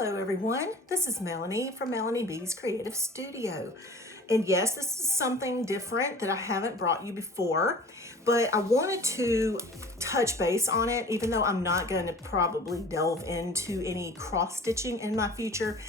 Hello everyone, this is Melanie from Melanie B's Creative Studio. And yes, this is something different that I haven't brought you before, but I wanted to touch base on it, even though I'm not going to probably delve into any cross stitching in my future.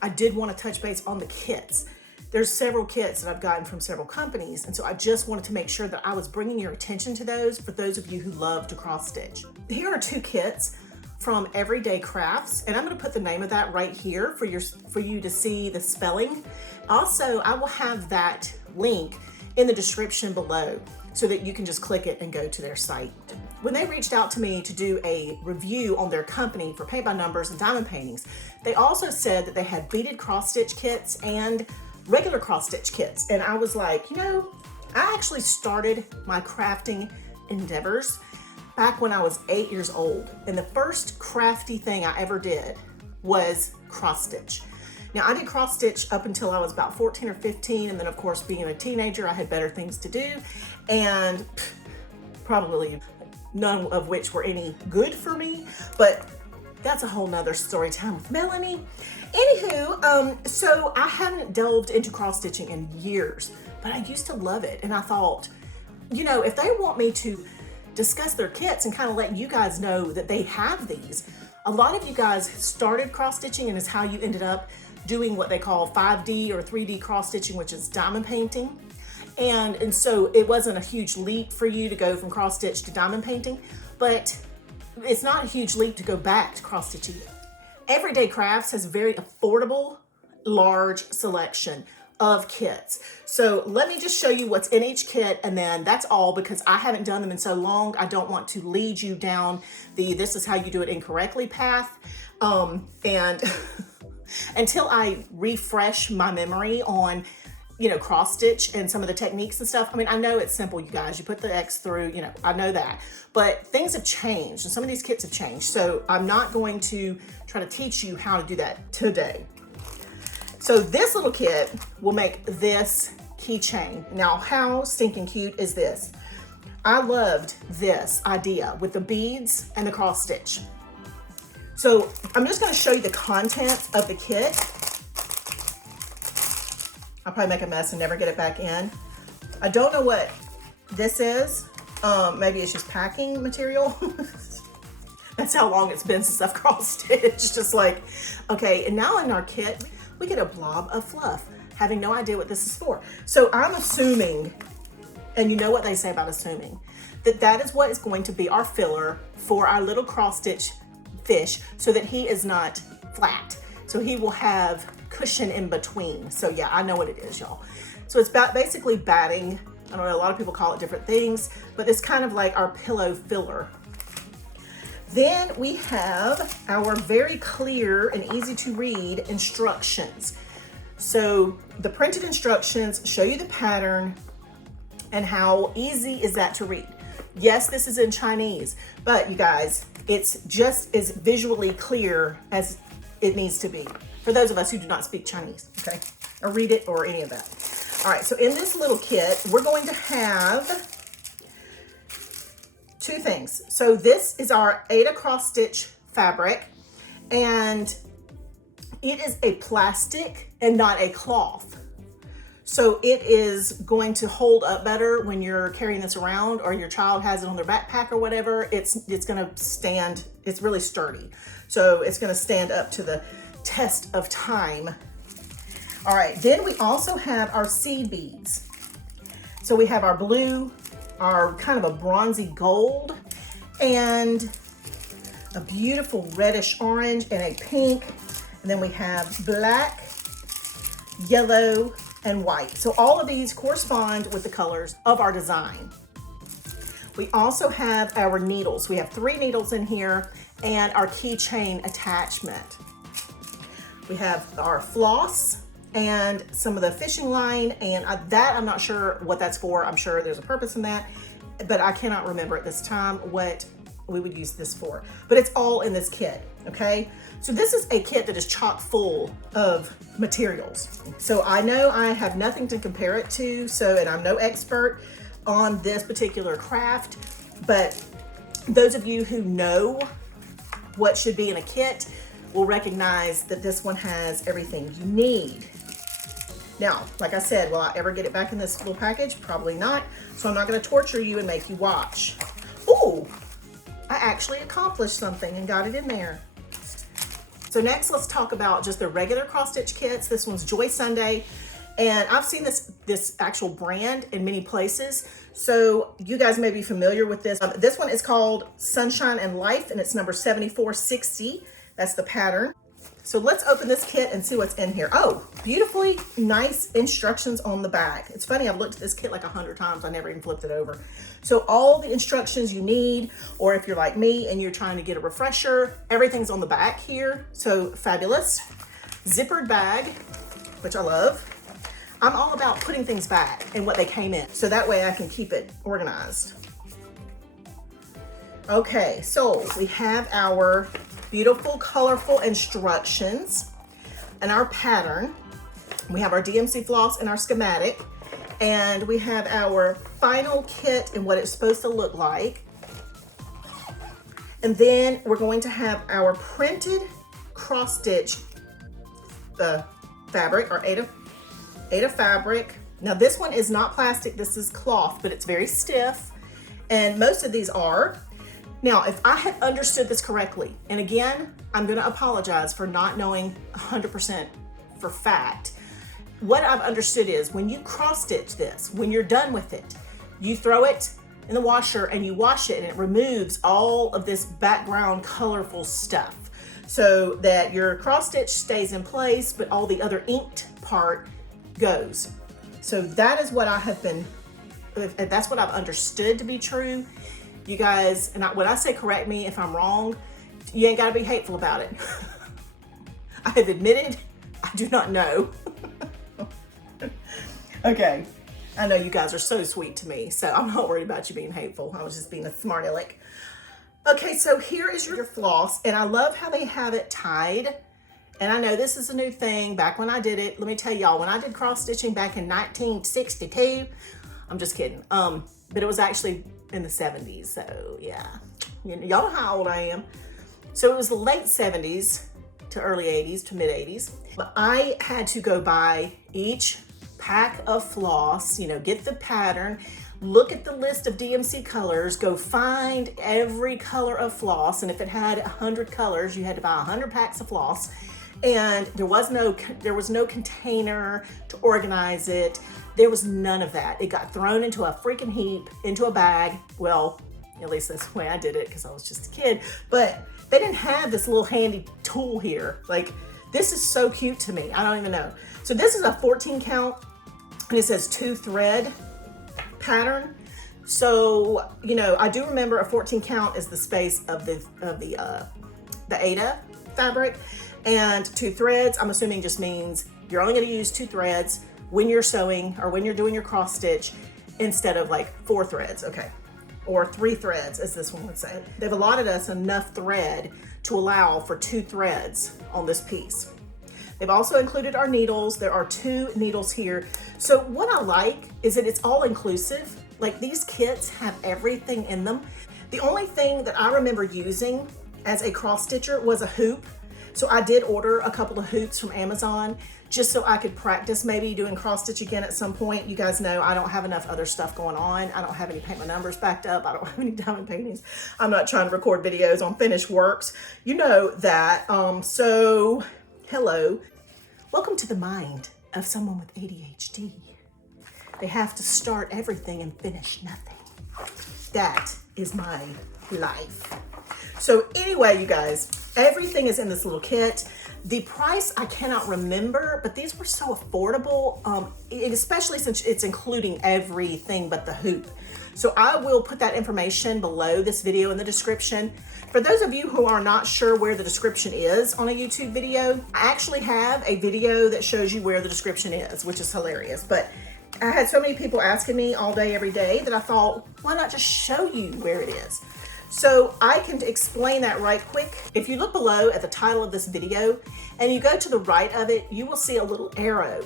I did want to touch base on the kits. There's several kits that I've gotten from several companies, and so I just wanted to make sure that I was bringing your attention to those for those of you who love to cross stitch. Here are two kits from Every Daye Crafts, and I'm going to put the name of that right here for you to see the spelling. Also, I will have that link in the description below so that you can just click it and go to their site. When they reached out to me to do a review on their company for paint by numbers and diamond paintings, they also said that they had beaded cross stitch kits and regular cross stitch kits. And I was like, you know, I actually started my crafting endeavors back when I was 8 years old. And the first crafty thing I ever did was cross stitch. Now I did cross stitch up until I was about 14 or 15. And then of course, being a teenager, I had better things to do. And probably none of which were any good for me, but that's a whole nother story time with Melanie. Anywho, so I haven't delved into cross stitching in years, but I used to love it. And I thought, you know, if they want me to discuss their kits and kind of let you guys know that they have these. A lot of you guys started cross stitching and is how you ended up doing what they call 5D or 3D cross stitching, which is diamond painting. And so it wasn't a huge leap for you to go from cross stitch to diamond painting, but it's not a huge leap to go back to cross stitching. Every Daye Crafts has a very affordable, large selection of kits. So let me just show you what's in each kit, and then that's all, because I haven't done them in so long. I don't want to lead you down the this is how you do it incorrectly path. And until I refresh my memory on, you know, cross stitch and some of the techniques and stuff. I mean, I know it's simple, you guys. You put the X through, you know, I know that. But things have changed, and some of these kits have changed. So I'm not going to try to teach you how to do that today. So this little kit will make this keychain. Now, how stinking cute is this? I loved this idea with the beads and the cross stitch. So I'm just going to show you the contents of the kit. I'll probably make a mess and never get it back in. I don't know what this is. Maybe it's just packing material. That's how long it's been since I've cross stitched. Just like, okay, and now in our kit, we get a blob of fluff, having no idea what this is for. So I'm assuming, and you know what they say about assuming, that that is what is going to be our filler for our little cross stitch fish, so that he is not flat. So he will have cushion in between. So yeah, I know what it is, y'all. So it's basically batting. I don't know, a lot of people call it different things, but it's kind of like our pillow filler. Then we have our very clear and easy to read instructions. So the printed instructions show you the pattern and how easy is that to read. Yes, this is in Chinese, but you guys, it's just as visually clear as it needs to be for those of us who do not speak Chinese, okay? Or read it or any of that. All right, so in this little kit, we're going to have two things. So this is our Aida cross stitch fabric, and it is a plastic and not a cloth. So it is going to hold up better when you're carrying this around, or your child has it on their backpack or whatever. It's gonna stand, it's really sturdy. So it's gonna stand up to the test of time. All right, then we also have our seed beads. So we have our blue, our kind of a bronzy gold, and a beautiful reddish orange and a pink. And then we have black, yellow, and white. So all of these correspond with the colors of our design. We also have our needles. We have 3 needles in here, and our keychain attachment. We have our floss and some of the fishing line, and that I'm not sure what that's for. I'm sure there's a purpose in that, but I cannot remember at this time what we would use this for. But it's all in this kit, okay? So this is a kit that is chock full of materials. So I know I have nothing to compare it to, and I'm no expert on this particular craft, but those of you who know what should be in a kit, will recognize that this one has everything you need. Now, like I said, will I ever get it back in this little package? Probably not. So I'm not gonna torture you and make you watch. Ooh, I actually accomplished something and got it in there. So next, let's talk about just the regular cross stitch kits. This one's Joy Sunday. And I've seen this actual brand in many places. So you guys may be familiar with this. This one is called Sunshine and Life, and it's number 7460. That's the pattern. So let's open this kit and see what's in here. Oh, beautifully nice instructions on the back. It's funny, I've looked at this kit like 100 times. I never even flipped it over. So all the instructions you need, or if you're like me and you're trying to get a refresher, everything's on the back here. So fabulous. Zippered bag, which I love. I'm all about putting things back and what they came in, so that way I can keep it organized. Okay, so we have our beautiful, colorful instructions and our pattern. We have our DMC floss and our schematic, and we have our final kit and what it's supposed to look like. And then we're going to have our printed cross stitch fabric, or Aida fabric. Now this one is not plastic, this is cloth, but it's very stiff, and most of these are. Now, if I had understood this correctly, and again, I'm gonna apologize for not knowing 100% for fact, what I've understood is when you cross stitch this, when you're done with it, you throw it in the washer and you wash it, and it removes all of this background colorful stuff so that your cross stitch stays in place, but all the other inked part goes. So that is what I have been, that's what I've understood to be true. You guys, and when I say correct me if I'm wrong, you ain't gotta be hateful about it. I have admitted I do not know. Okay, I know you guys are so sweet to me, so I'm not worried about you being hateful. I was just being a smart aleck. Okay, so here is your floss, and I love how they have it tied. And I know this is a new thing. Back when I did it, let me tell y'all, when I did cross stitching back in 1962, I'm just kidding. But it was actually in the 70s. So yeah, y'all know how old I am. So it was the late 70s to early 80s to mid 80s. But I had to go buy each pack of floss, you know, get the pattern, look at the list of DMC colors, go find every color of floss. And if it had 100 colors, you had to buy 100 packs of floss. And there was no container to organize it. There was none of that. It got thrown into a freaking heap, into a bag. Well, at least that's the way I did it because I was just a kid. But they didn't have this little handy tool here. Like, this is so cute to me. I don't even know. So this is a 14 count, and it says 2 thread pattern. So, you know, I do remember a 14 count is the space of the Aida fabric. And 2 threads, I'm assuming just means you're only going to use 2 threads when you're sewing or when you're doing your cross stitch instead of like 4 threads, okay? Or 3 threads, as this one would say. They've allotted us enough thread to allow for 2 threads on this piece. They've also included our needles. There are 2 needles here. So what I like is that it's all inclusive. Like, these kits have everything in them. The only thing that I remember using as a cross stitcher was a hoop. So I did order a couple of hoops from Amazon just so I could practice maybe doing cross stitch again at some point. You guys know I don't have enough other stuff going on. I don't have any paint my numbers backed up. I don't have any diamond paintings. I'm not trying to record videos on finished works. You know that. So hello. Welcome to the mind of someone with ADHD. They have to start everything and finish nothing. That is my life. So anyway, you guys, everything is in this little kit. The price I cannot remember, but these were so affordable, especially since it's including everything but the hoop. So I will put that information below this video in the description. For those of you who are not sure where the description is on a YouTube video, I actually have a video that shows you where the description is, which is hilarious. But I had so many people asking me all day, every day, that I thought, why not just show you where it is? So I can explain that right quick. If you look below at the title of this video and you go to the right of it, you will see a little arrow.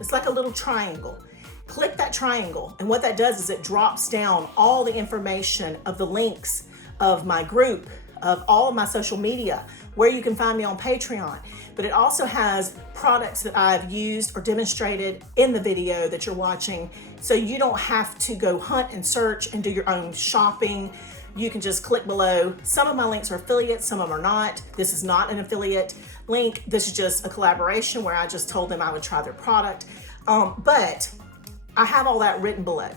It's like a little triangle. Click that triangle, and what that does is it drops down all the information of the links of my group, of all of my social media, where you can find me on Patreon, but it also has products that I've used or demonstrated in the video that you're watching, so you don't have to go hunt and search and do your own shopping. You can just click below. Some of my links are affiliates, some of them are not. This is not an affiliate link. This is just a collaboration where I just told them I would try their product. But I have all that written below.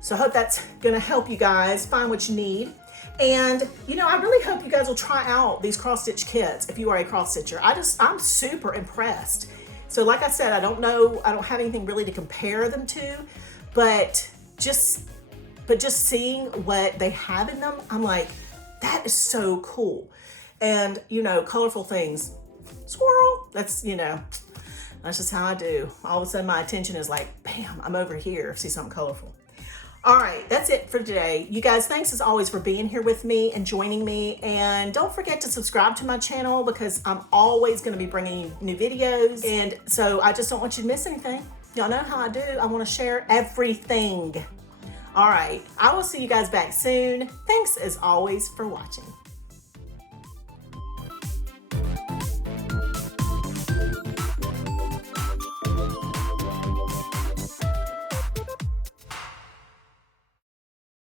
So I hope that's gonna help you guys find what you need. And I really hope you guys will try out these cross stitch kits if you are a cross stitcher. I'm super impressed. So like I said, I don't have anything really to compare them to, but just seeing what they have in them, I'm like, that is so cool. And colorful things, squirrel, that's just how I do. All of a sudden my attention is like, bam, I'm over here, see something colorful. All right, that's it for today. You guys, thanks as always for being here with me and joining me. And don't forget to subscribe to my channel because I'm always gonna be bringing you new videos. And so I just don't want you to miss anything. Y'all know how I do. I wanna share everything. All right, I will see you guys back soon. Thanks as always for watching.